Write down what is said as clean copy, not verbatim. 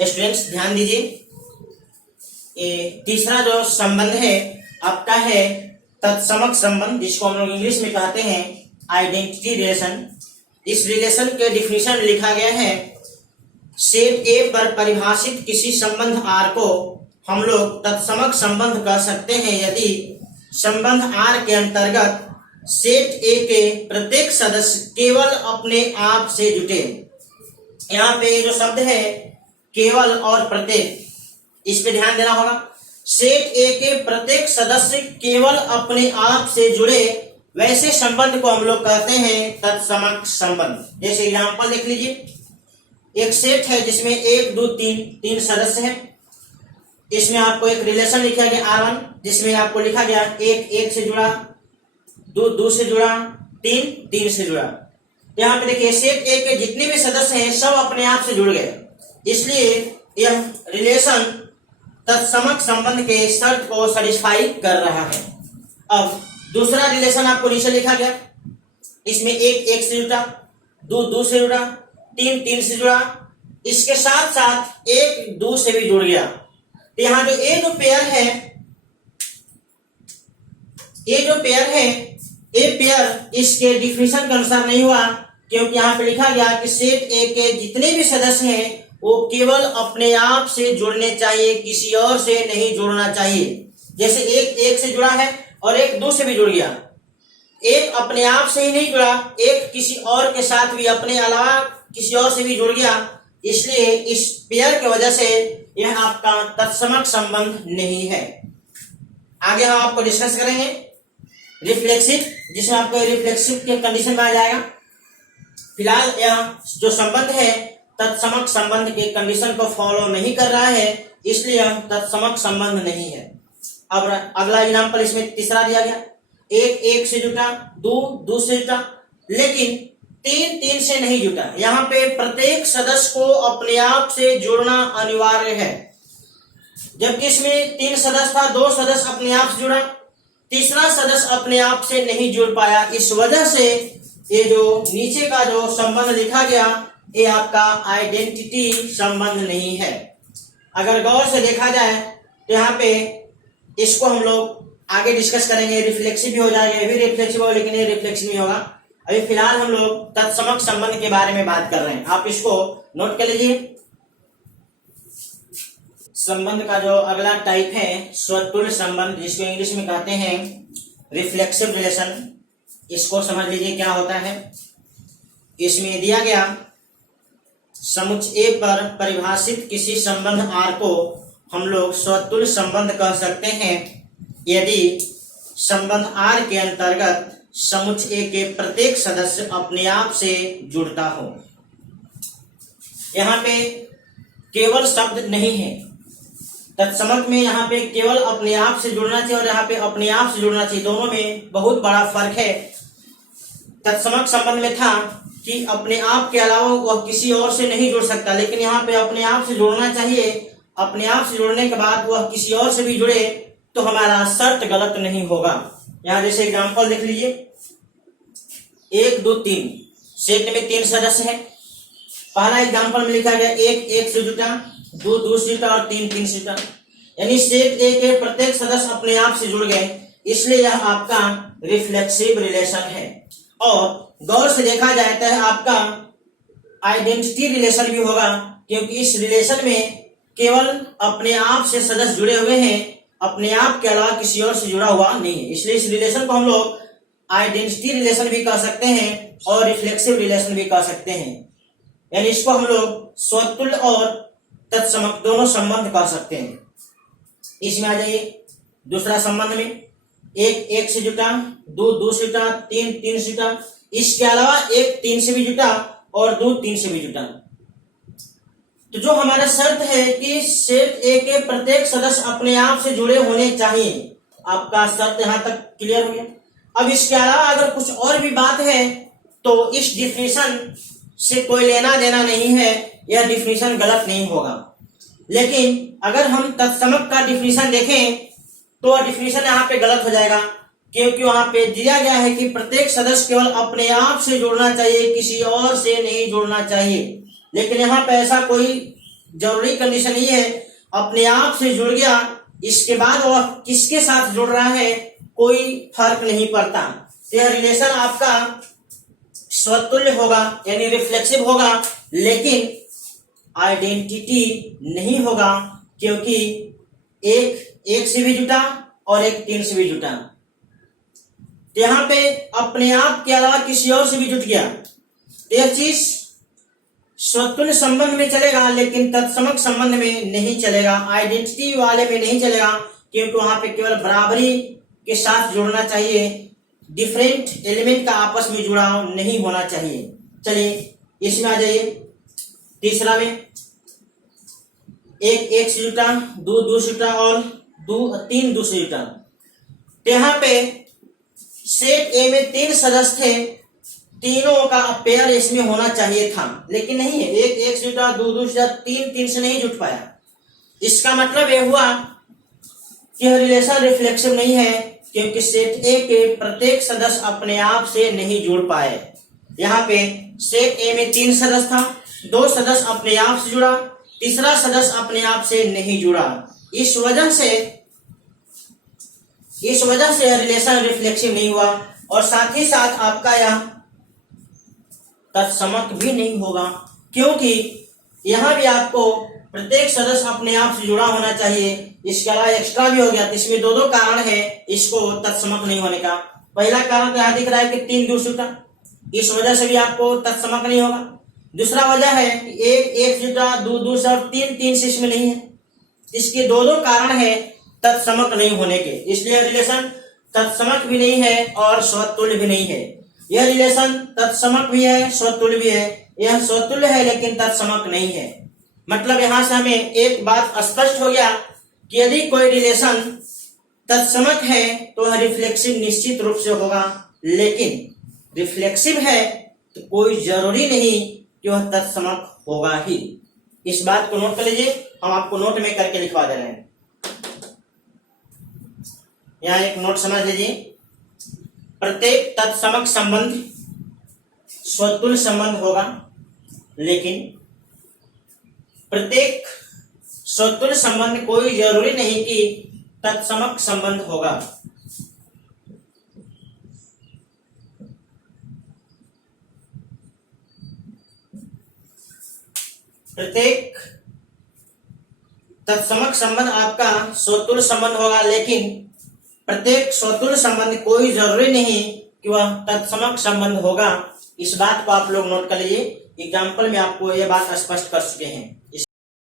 Students ध्यान दीजिए, ये तीसरा जो संबंध है आपका है तत्समक संबंध, जिसको हम लोग इंग्लिश में कहते हैं आइडेंटिटी रिलेशन। इस रिलेशन के डिफिनीशन लिखा गया है, सेट ए पर परिभाषित किसी संबंध आर को हम लोग तत्समक संबंध कह सकते हैं यदि संबंध आर के अंतर्गत सेट ए के प्रत्येक सदस्य केवल अपने आप से जुटे। यहाँ पे जो शब्द है केवल और प्रत्येक, इस पे ध्यान देना होगा। सेट ए के प्रत्येक सदस्य केवल अपने आप से जुड़े, वैसे संबंध को हम लोग कहते हैं तत्समक संबंध। जैसे एग्जांपल देख लीजिए, एक सेट है जिसमें 1 2 3 तीन सदस्य हैं। इसमें आपको एक रिलेशन लिखा गया R1, जिसमें आपको लिखा गया 1 1 से जुड़ा, 2 2 से जुड़ा, 3 3 से जुड़ा। यहाँ पे देखिए सेट ए के जितने भी सदस्य हैं सब अपने आप से जुड़ गए, इसलिए यह रिलेशन तत्समक संबंध के शर्त को सेटिस्फाई कर रहा है। अब दूसरा रिलेशन आपको नीचे लिखा गया, इसमें 1 1 से जुड़ा, 2 2 से जुड़ा, 3 3 से जुड़ा, इसके साथ साथ 1 2 से भी जुड़ गया। तो यहाँ जो ये जो पेयर है, ये पेयर इसके डिफिनीशन के अनुसार नहीं हुआ, क्योंकि यहाँ पे लिखा गया कि सेट ए के जितने भी सदस्य हैं वो केवल अपने आप से जुड़ने चाहिए, किसी और से नहीं जुड़ना चाहिए। जैसे 1 1 से जुड़ा है और 1 2 से भी जुड़ गया, एक अपने आप से ही नहीं जुड़ा, एक किसी और के साथ भी अपने अलावा किसी और से भी जुड़ गया, इसलिए इस पेयर की वजह से यह आपका तत्समक संबंध नहीं है। आगे हम आपको डिस्कस करेंगे रिफ्लेक्सिव, जिसमें आपको रिफ्लेक्सिव के कंडीशन में आ जाएगा। फिलहाल यह जो संबंध है तत्समक संबंध के कंडीशन को फॉलो नहीं कर रहा है, इसलिए यह तत्समक संबंध नहीं है। अब अगला एग्जांपल इसमें तीसरा दिया गया, 1 1 से जुटा, 2 2 से जुटा, लेकिन 3 3 से नहीं जुटा। यहाँ पे प्रत्येक सदस्य को अपने आप से जुड़ना अनिवार्य है, जबकि इसमें 3 सदस्य था, 2 सदस्य अपने आप से जुड़ा, तीसरा सदस्य अपने आप से नहीं जुड़ पाया। इस वजह से ये जो नीचे का जो संबंध लिखा गया ये आपका आइडेंटिटी संबंध नहीं है। अगर गौर से देखा जाए तो यहाँ पे इसको हम लोग आगे डिस्कस करेंगे, रिफ्लेक्सिव भी हो जाएगा, ये भी रिफ्लेक्सिव होगा, लेकिन ये रिफ्लेक्सिव नहीं होगा। अभी फिलहाल हम लोग तत्समक संबंध के बारे में बात कर रहे हैं, आप इसको नोट कर लीजिए। संबंध का जो अगला टाइप है स्वतुल्य संबंध, जिसको इंग्लिश में कहते हैं रिफ्लेक्सिव रिलेशन। इसको समझ लीजिए क्या होता है। इसमें दिया गया समुच्चय ए पर परिभाषित किसी संबंध आर को हम लोग स्वतुल्य संबंध कह सकते हैं यदि संबंध आर के अंतर्गत समुच्चय ए के प्रत्येक सदस्य अपने आप से जुड़ता हो। यहाँ पे केवल शब्द नहीं है, तत्समक में यहाँ पे केवल अपने आप से जुड़ना चाहिए और यहाँ पे अपने आप से जुड़ना चाहिए, दोनों में बहुत बड़ा फर्क है। तत्समक संबंध में था कि अपने आप के अलावा वह किसी और से नहीं जुड़ सकता, लेकिन यहाँ पे अपने आप से जुड़ना चाहिए। अपने आप से जुड़ने के बाद वह किसी और से भी जुड़े तो हमारा शर्त गलत नहीं होगा। यहाँ जैसे एग्जांपल देख लीजिए, 1 2 3 सेट में 3 सदस्य हैं। पहला एग्जांपल में लिखा गया 1 1 से जुटा, 2 2 से जुटा और 3 3 से जुटा, यानी सेट ए के प्रत्येक सदस्य अपने आप से जुड़ गए, इसलिए यह आपका रिफ्लेक्सिव रिलेशन है। और गौर से देखा जाए तो आपका आइडेंटिटी रिलेशन भी होगा, क्योंकि इस रिलेशन में केवल अपने आप से सदस्य जुड़े हुए हैं, अपने आप के अलावा किसी और से जुड़ा हुआ नहीं है, इसलिए इस रिलेशन को हम लोग आइडेंटिटी रिलेशन भी कह सकते हैं और रिफ्लेक्सिव रिलेशन भी कह सकते हैं। यानी इसको हम लोग स्वतुल्य और तत्समक दोनों संबंध कह सकते हैं। इसमें आ जाइए दूसरा संबंध में 1 1 से जुटा, 2 2 से जुटा, 3 3 से जुटा, इसके अलावा 1 3 से भी जुटा और 2 3 से भी जुटा। तो जो हमारा शर्त है कि सेट ए के प्रत्येक सदस्य अपने आप से जुड़े होने चाहिए, आपका शर्त यहाँ तक क्लियर हो गया। अब इसके अलावा अगर कुछ और भी बात है तो इस डिफिनीशन से कोई लेना देना नहीं है, यह डिफिनीशन गलत नहीं होगा। लेकिन अगर हम तत्समक का डिफिनीशन देखें तो डिफिनीशन यहाँ पे गलत हो जाएगा, क्योंकि वहां पे दिया गया है कि प्रत्येक सदस्य केवल अपने आप से जुड़ना चाहिए, किसी और से नहीं जुड़ना चाहिए। लेकिन यहाँ पे ऐसा कोई जरूरी कंडीशन ये है अपने आप से जुड़ गया, इसके बाद वह किसके साथ जुड़ रहा है कोई फर्क नहीं पड़ता। यह रिलेशन आपका स्वतुल्य होगा यानी रिफ्लेक्सिव होगा, लेकिन आइडेंटिटी नहीं होगा, क्योंकि एक से भी जुटा और एक 3 से भी जुटा। यहाँ पे अपने आप के अलावा किसी और से भी जुट गया, यह चीज स्वतुल्य संबंध में चलेगा लेकिन तत्समक संबंध में नहीं चलेगा, आइडेंटिटी वाले में नहीं चलेगा, क्योंकि वहां पे केवल बराबरी के साथ जुड़ना चाहिए, डिफरेंट एलिमेंट का आपस में जुड़ाव नहीं होना चाहिए। चलिए इसमें आ जाइए, तीसरा में एक से जुटा, दो से जुटा और 3 से जुटा। तो यहाँ पे सेट ए में 3 सदस्य थे, तीनों का पेयर इसमें होना चाहिए था, लेकिन नहीं है। एक से जुटा, दो से जुटा, 3 से नहीं जुट पाया। इसका मतलब यह हुआ कि यह रिलेशन रिफ्लेक्सिव नहीं है, क्योंकि सेट ए के प्रत्येक सदस्य अपने आप से नहीं जुड़ पाए। यहाँ पे सेट ए में 3 सदस्य था, 2 सदस्य अपने आप से जुड़ा, तीसरा सदस्य अपने आप से नहीं जुड़ा। इस वजह से यह रिलेशन रिफ्लेक्सिव नहीं हुआ, और साथ ही साथ आपका यह तत्समक भी नहीं होगा, क्योंकि यहां भी आपको प्रत्येक सदस्य अपने आप से जुड़ा होना चाहिए। इसके अलावा एक्स्ट्रा भी हो गया, तो इसमें 2 कारण है इसको तत्समक नहीं होने का। पहला कारण तो यहां दिख रहा है कि 3 जुटा, इस वजह से भी आपको तत्समक नहीं होगा। दूसरा वजह है कि एक जुटा, दो से और 3 से इसमें नहीं है। इसके 2 कारण है तत्समक नहीं होने के, इसलिए रिलेशन तत्समक भी नहीं है और स्वतुल्य भी नहीं है। यह रिलेशन तत्समक भी है, स्वतुल्य भी है। यह स्वतुल्य है लेकिन तत्समक नहीं है। मतलब यहां से हमें एक बात स्पष्ट हो गया कि यदि कोई रिलेशन तत्समक है तो वह रिफ्लेक्सिव निश्चित रूप से होगा, लेकिन रिफ्लेक्सिव है तो कोई जरूरी नहीं कि वह तत्समक होगा ही। इस बात को नोट कर लीजिए, हम आपको नोट में करके लिखवा दे रहे हैं। यहाँ एक नोट समझ लीजिए, प्रत्येक तत्समक संबंध स्वतुल्य संबंध होगा, लेकिन प्रत्येक स्वतुल्य संबंध कोई जरूरी नहीं कि तत्समक संबंध होगा। प्रत्येक तत्समक संबंध आपका स्वतुल्य संबंध होगा, लेकिन प्रत्येक स्वतुल्य संबंध कोई जरूरी नहीं कि वह तत्समक संबंध होगा। इस बात को आप लोग नोट कर लीजिए। एग्जाम्पल में आपको यह बात स्पष्ट कर चुके हैं।